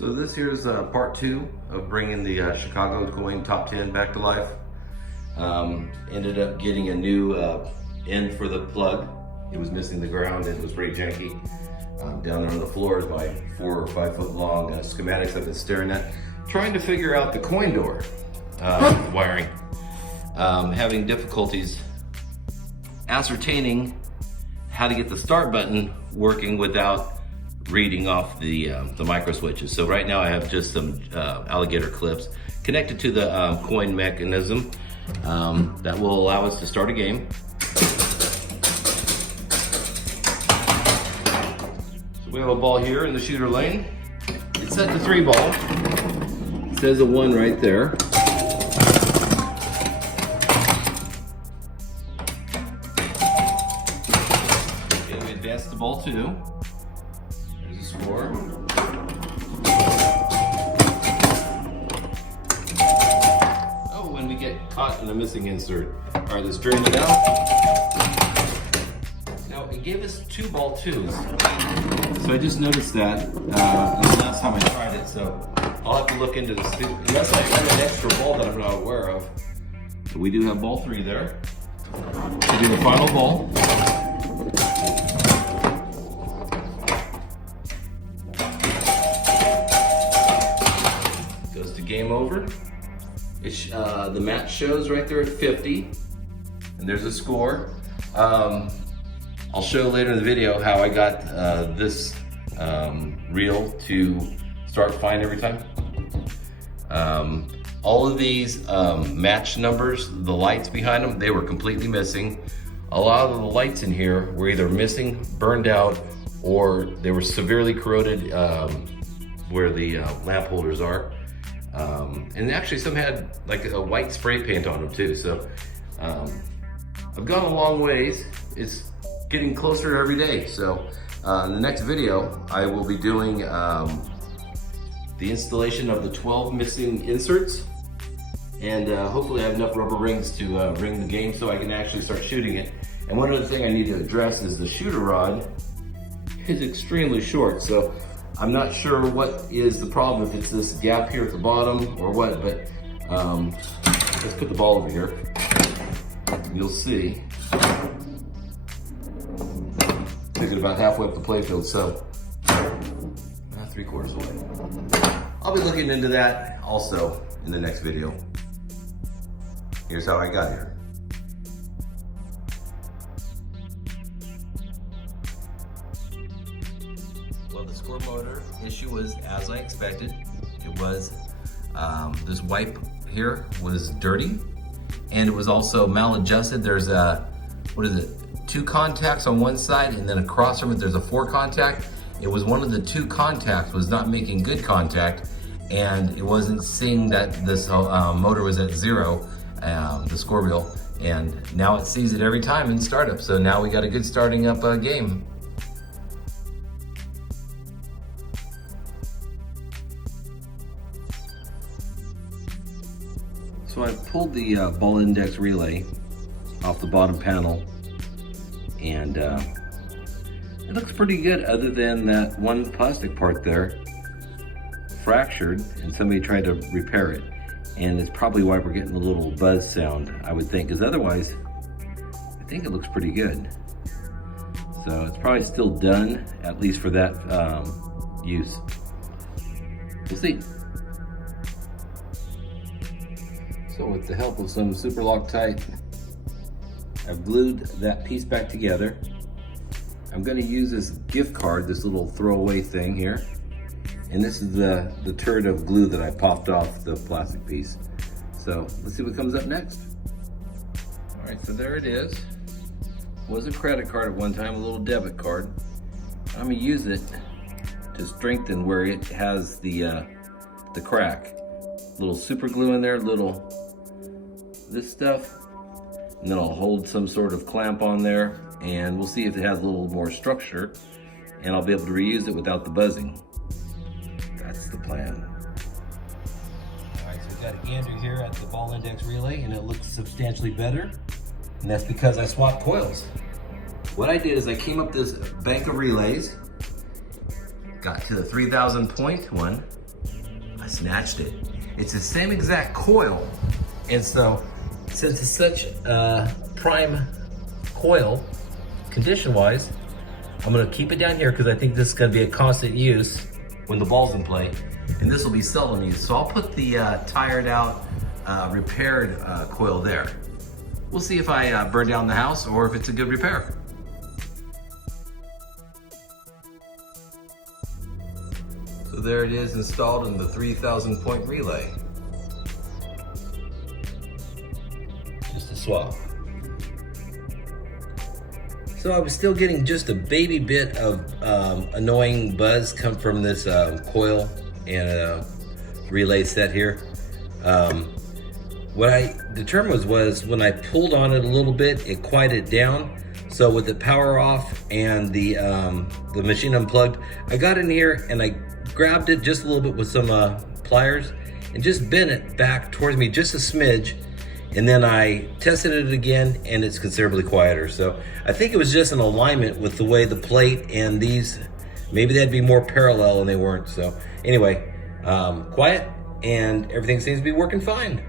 So this here's part 2 of bringing the Chicago coin top 10 back to life. Ended up getting a new end for the plug. It was missing the ground and it was pretty janky. Down there on the floor is my 4 or 5 foot long schematics I've been staring at, trying to figure out the coin door wiring. Having difficulties ascertaining how to get the start button working without reading off the micro switches. So right now I have just some alligator clips connected to the coin mechanism that will allow us to start a game. So we have a ball here in the shooter lane. It's set to 3 ball. It says a 1 right there. Okay, we advance the ball 2. Score. Oh, when we get caught in a missing insert. All right, let's drain it out. Now, it gave us 2 ball 2s. So I just noticed that the last time I tried it, so I'll have to look into this too. Unless I have an extra ball that I'm not aware of. So we do have ball 3 there. We do the final ball. Game over. The match shows right there at 50, and there's a score. I'll show later in the video how I got this reel to start fine every time. All of these match numbers, the lights behind them, they were completely missing. A lot of the lights in here were either missing, burned out, or they were severely corroded where the lamp holders are. And actually some had like a white spray paint on them too. So I've gone a long ways. It's getting closer every day. So in the next video, I will be doing the installation of the 12 missing inserts. And hopefully I have enough rubber rings to ring the game so I can actually start shooting it. And one other thing I need to address is the shooter rod is extremely short. So I'm not sure what is the problem, if it's this gap here at the bottom or what, but let's put the ball over here. You'll see. Take it about halfway up the playfield, so 3/4 away. I'll be looking into that also in the next video. Here's how I got here. Well, the score motor issue was as I expected. It was this wipe here was dirty, and it was also maladjusted. There's a, 2 contacts on one side, and then across from it there's a 4 contact. It was one of the 2 contacts was not making good contact, and it wasn't seeing that this motor was at 0, the score wheel, and now it sees it every time in startup. So now we got a good starting up game. So I pulled the ball index relay off the bottom panel, and it looks pretty good other than that one plastic part there fractured and somebody tried to repair it. And it's probably why we're getting a little buzz sound, I would think, because otherwise I think it looks pretty good. So it's probably still done, at least for that use. We'll see. So with the help of some super Loctite, I've glued that piece back together. I'm going to use this gift card, this little throwaway thing here. And this is the turd of glue that I popped off the plastic piece. So let's see what comes up next. All right, so there it is. Was a credit card at one time, a little debit card. I'm going to use it to strengthen where it has the crack. Little super glue in there, this stuff, and then I'll hold some sort of clamp on there, and we'll see if it has a little more structure, and I'll be able to reuse it without the buzzing. That's the plan. All right, so we've got a gander here at the ball index relay, and it looks substantially better, and that's because I swapped coils. What I did is I came up this bank of relays, got to the 3000 point one, snatched it. It's the same exact coil. And so, since it's such a prime coil, condition-wise, I'm gonna keep it down here because I think this is gonna be a constant use when the ball's in play. And this will be seldom used. So I'll put the tired out, repaired coil there. We'll see if I burn down the house or if it's a good repair. So there it is, installed in the 3,000 point relay. Just a swap. So I was still getting just a baby bit of annoying buzz come from this coil and relay set here. What I determined was when I pulled on it a little bit, it quieted down. So with the power off and the machine unplugged, I got in here and I grabbed it just a little bit with some pliers and just bent it back towards me just a smidge. And then I tested it again and it's considerably quieter. So I think it was just an alignment with the way the plate and these, maybe they'd be more parallel and they weren't. So anyway, quiet and everything seems to be working fine.